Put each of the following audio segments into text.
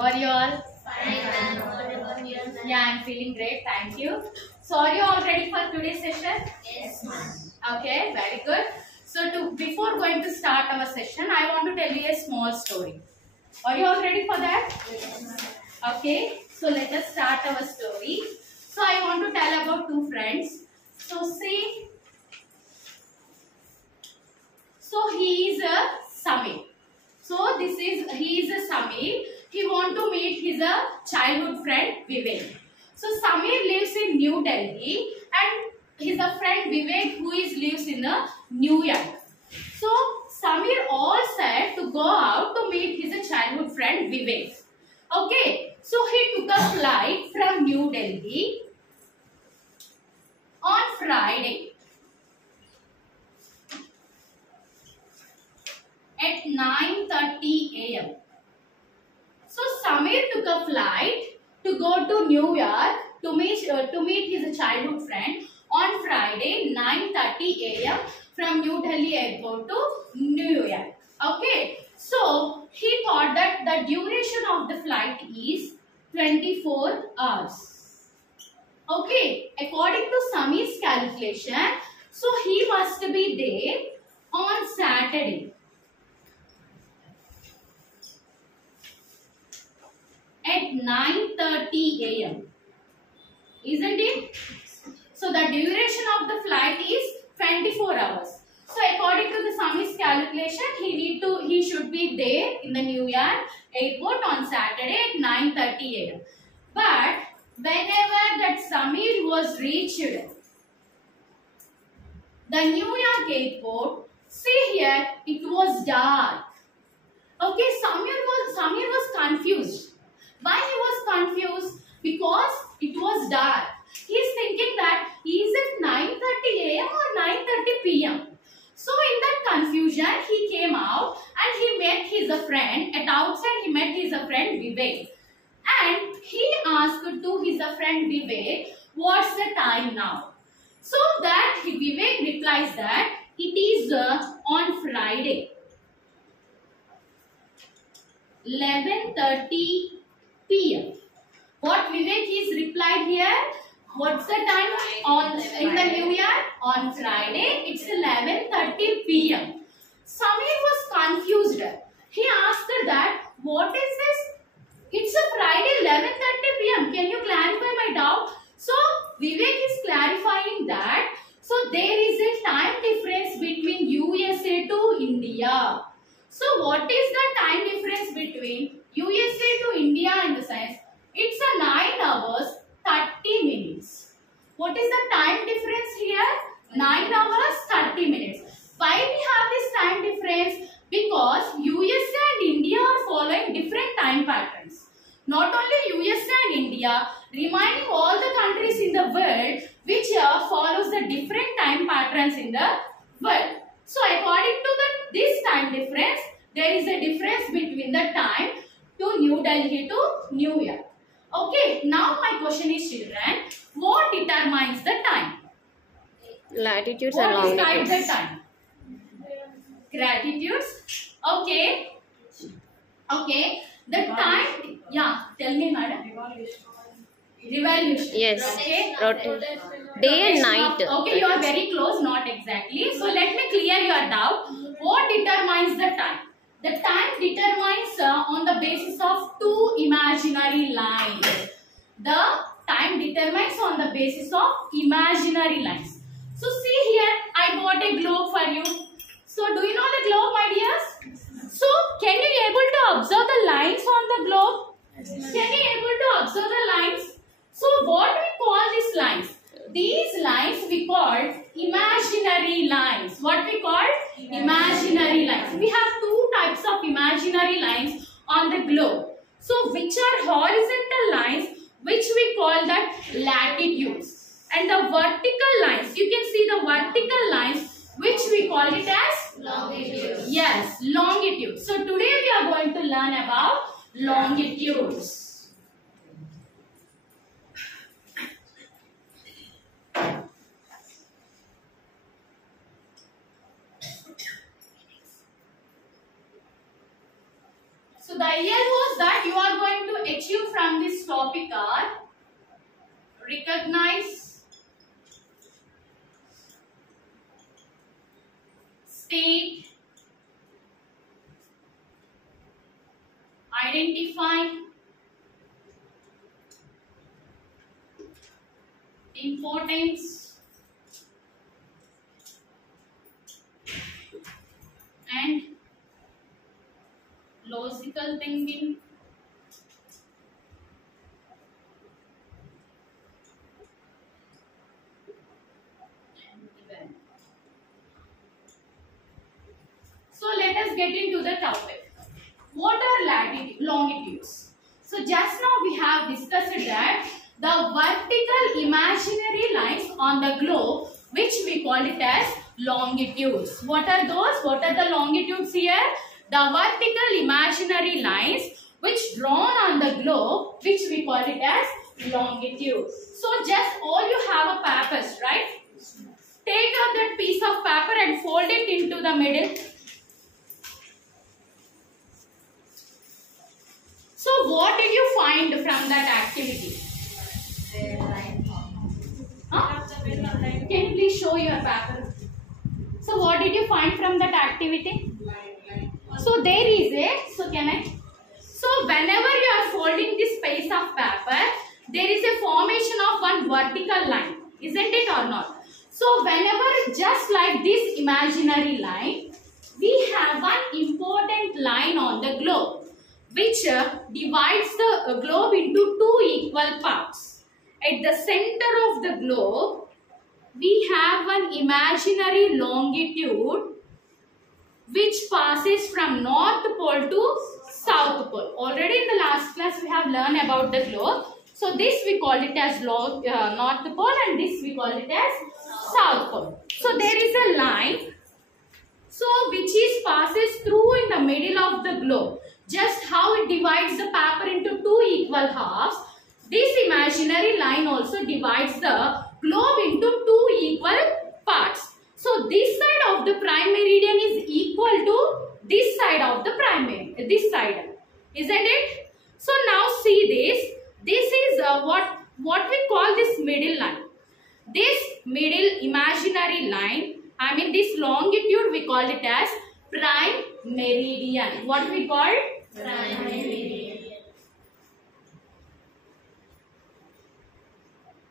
How are you all? Fine, ma'am. Yeah, I'm feeling great. Thank you. So, are you all ready for today's session? Yes, ma'am. Okay, very good. So, before going to start our session, I want to tell you a small story. Are you all ready for that? Yes, ma'am. Okay. So, let us start our story. So, I want to tell about two friends. So, see. So, he is a Samir. So, he is a Samir. He want to meet his childhood friend Vivek. So, Samir lives in New Delhi and his friend Vivek who lives in New York. So, Samir all said to go out to meet his childhood friend Vivek. Okay. So, he took a flight from New Delhi on Friday at 9:30 a.m. So Samir took a flight to go to New York to meet his childhood friend on Friday 9:30 a.m. from New Delhi airport to New York. Okay. So he thought that the duration of the flight is 24 hours. Okay. According to Samir's calculation, so he must be there on Saturday at 9:30 a.m. Isn't it? So the duration of the flight is 24 hours. So according to the Samir's calculation, he should be there in the New York airport on Saturday at 9:30 a.m. But whenever that Samir was reached the New York airport, see here, it was dark. Okay, Samir was confused. Why he was confused? Because it was dark. He is thinking that is it 9:30 a.m. or 9:30 p.m. So in that confusion, he came out and he met his friend. At outside, he met his friend Vivek. And he asked to his friend Vivek, what's the time now? So that Vivek replies that it is on Friday 11:30 p.m. What Vivek is replied here? What's the time in the New Year? On Friday, it's 11:30 p.m. Samir was confused. He asked that, what is this? It's a Friday 11:30 p.m. Can you clarify my doubt? So, Vivek is clarifying that, so there is a time difference between USA to India. So, what is the time difference between USA to India in the sense? It's a 9 hours 30 minutes. What is the time difference here? 9 hours 30 minutes. Why we have this time difference? Because USA and India are following different time patterns. Not only USA and India, remaining all the countries in the world which follows the different time patterns in the world. So according to this time difference, there is a difference between the time to New Delhi to New York. Okay, now my question is, children, what determines the time? Latitudes What and longitudes. describes the time? Gratitudes. Okay. Okay. The time. Yeah. Tell me, madam. Revolution. Yes. Okay. Day and night. Okay, you are very close. Not exactly. So let me clear your doubt. What determines the time? The time determines on the basis of two imaginary lines. The time determines on the basis of imaginary lines. So see here, I got a globe for you. So do you know the globe, my dears? So can you able to observe the lines on the globe? Can you able to observe the lines? So what we call these lines? These lines we call imaginary lines. What we call? Imaginary lines. We have two types of imaginary lines on the globe. So which are horizontal lines, which we call that latitudes. And the vertical lines, you can see the vertical lines, which we call it as Longitudes. Yes, longitudes. So today we are going to learn about longitudes. So the idea was that you are going to topic are recognize, state, identify, importance, and logical thinking. So let us get into the topic. What are longitudes? So just now we have discussed that the vertical imaginary lines on the globe, which we call it as longitudes. What are those? What are the longitudes here? The vertical imaginary lines which drawn on the globe, which we call it as longitudes. So just all you have a papers, right? Take up that piece of paper and fold it into the middle. So what did you find from that activity? Huh? Can you please show your paper? So what did you find from that activity? So there is a, so whenever you are folding this piece of paper, there is a formation of one vertical line, isn't it or not? So whenever just like this imaginary line, we have one important line on the globe, which divides the globe into two equal parts. At the center of the globe, we have an imaginary longitude which passes from North Pole to South Pole. Already in the last class we have learned about the globe. So this we call it as North Pole and this we call it as South Pole. So there is a line, so which is passes through in the middle of the globe. Just how it divides the paper into two equal halves, this imaginary line also divides the globe into two equal parts. So this side of the prime meridian is equal to this side of the prime meridian, this side, isn't it? So now see this. This is what we call this middle line. This middle imaginary line, I mean this longitude, we call it as prime meridian. What we call? Prime meridian.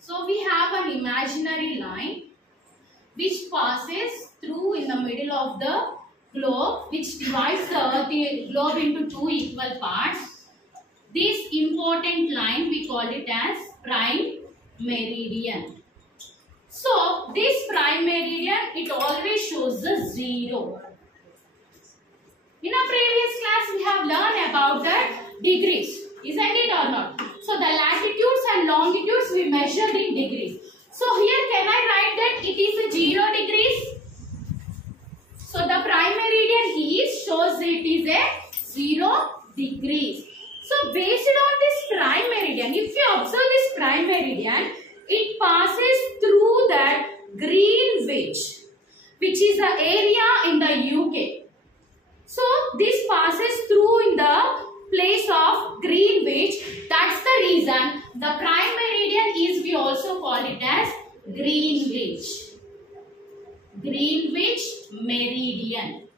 So we have an imaginary line which passes through in the middle of the globe, which divides the globe into two equal parts. This important line we call it as prime meridian. So this prime meridian, it always shows the 0. In our previous class we have learned about the degrees, isn't it or not? So the latitudes and longitudes we measured in degrees. So here can I write that it is 0 degrees? So the prime meridian shows it is a 0 degrees. So based on this prime meridian, if you observe this prime meridian, it passes through that Greenwich, which is an area in the UK. So this passes through in the place of Greenwich. That's the reason the prime meridian is, we also call it as Greenwich. Greenwich meridian.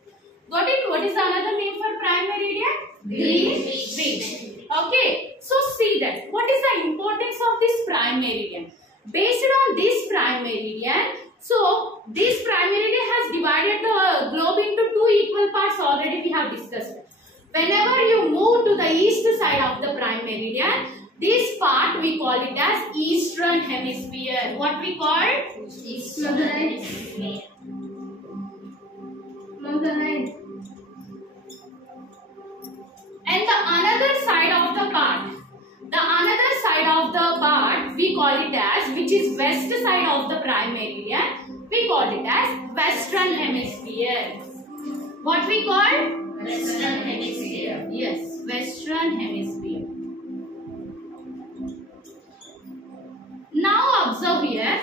Got it? What is another name for prime meridian? Greenwich. Okay. So see that. What is the importance of this prime meridian? Based on this prime meridian, so this prime meridian has divided the globe into two equal parts. Already we have discussed. Whenever you move to the east side of the prime meridian, this part we call it as eastern hemisphere. What we call? Eastern hemisphere. And the another side of the part, we call it as, which is west side of the prime meridian, we call it as western hemisphere. What we call? Western hemisphere. Yes, western hemisphere. Now observe here.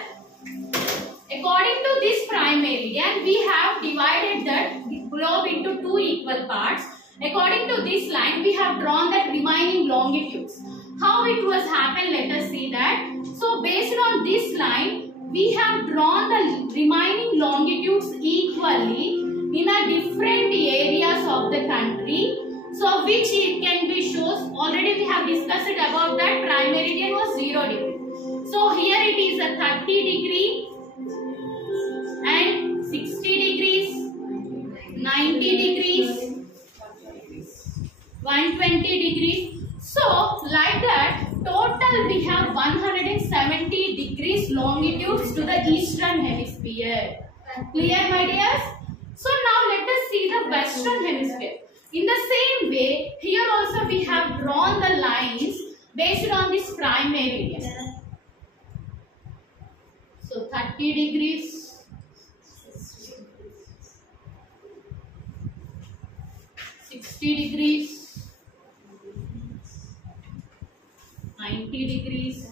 According to this prime meridian, we have divided the globe into two equal parts. According to this line, we have drawn the remaining longitudes. How it was happened, let us see that. So based on this line, we have drawn the remaining longitudes equally in a different areas of the country. So which it can be shows, already we have discussed about that prime meridian was 0 degree. So here it is a 30 degree and 60 degrees, 90 degrees, 120 degrees. So like that, total we have 170 degrees longitudes to the eastern hemisphere. Clear, my dears? So now let us see the western hemisphere. In the same way, here also we have drawn the lines based on this prime meridian. So 30 degrees, 60 degrees, 90 degrees,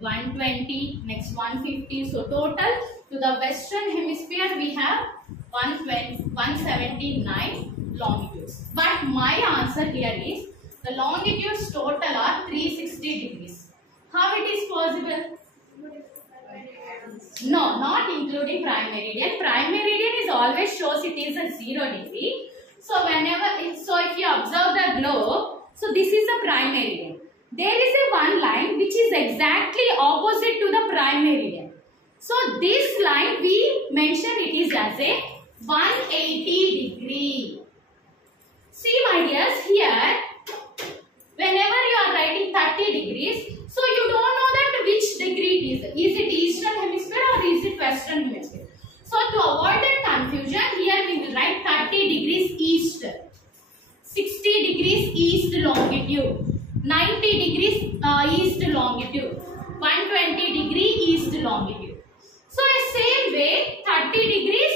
120, next 150. So total to the western hemisphere we have 179 longitudes. But my answer here is the longitudes total are 360 degrees. How it is possible? No, not including prime meridian. Prime meridian is always shows it is a 0 degree. So if you observe the globe, so this is a prime meridian. There is a one line which is exactly opposite to the prime meridian. So this line we mention it is as a 180 degree. See my dears, here whenever you are writing 30 degrees, so you don't know that which degree it is. Is it eastern hemisphere or is it western hemisphere? So to avoid that confusion, here we will write 30 degrees east, 60 degrees east longitude, 90 degrees east longitude, 120 degree east longitude. So same way 30 degrees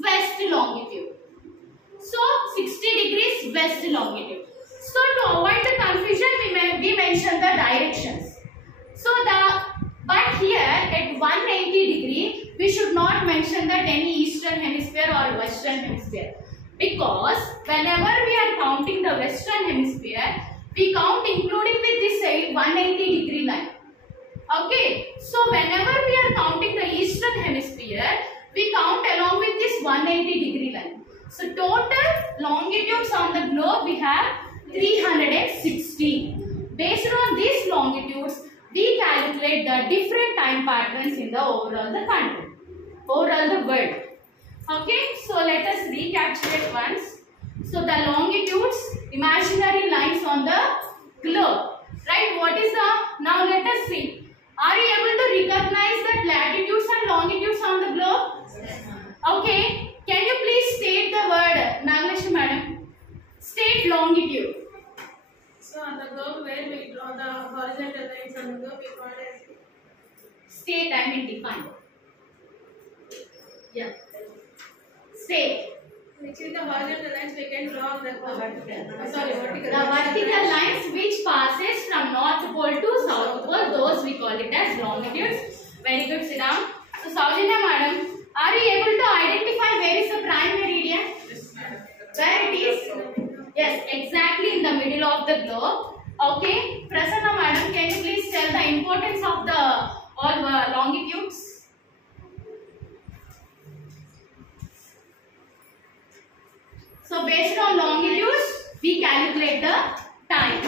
west longitude. So 60 degrees west longitude. So to avoid the confusion, we mention the directions. So but here at 180 degree, we should not mention that any eastern hemisphere or western hemisphere, because whenever we are counting the western hemisphere, we count including with this 180 degree line. Okay, so whenever we are counting the eastern hemisphere, we count along with this 180 degree line. So total longitudes on the globe we have 360. Based on these longitudes, we calculate the different time patterns in the overall the country, overall the world. Okay, so let us recapitulate once. So the longitudes, imaginary lines on the globe, right? What is the, now let us see. Are you able to recognize that latitudes and longitudes on the globe? Okay, can you please state the word, Nagalesh madam? State longitude. So on the globe where we draw the horizontal lines on the globe, we call it State, I mean define. Yeah. State. Actually, the horizontal lines we can draw on the vertical. The vertical lines which passes from north pole to south pole, those we call it as longitudes. Very good, sit down. So Saujanya madam, are you able to identify where is the prime meridian? Yes, madam. Where it is? Yes, exactly in the middle of the globe. Okay, Prasanna madam, can you please tell the importance of the all longitudes? So based on longitudes, we calculate the time.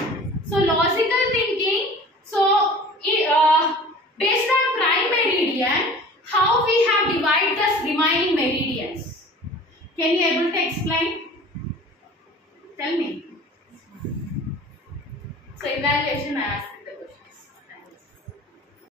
So logical thinking. So based on prime meridian, how we have divided the remaining meridians? Can you able to explain? Tell me. So evaluation I ask.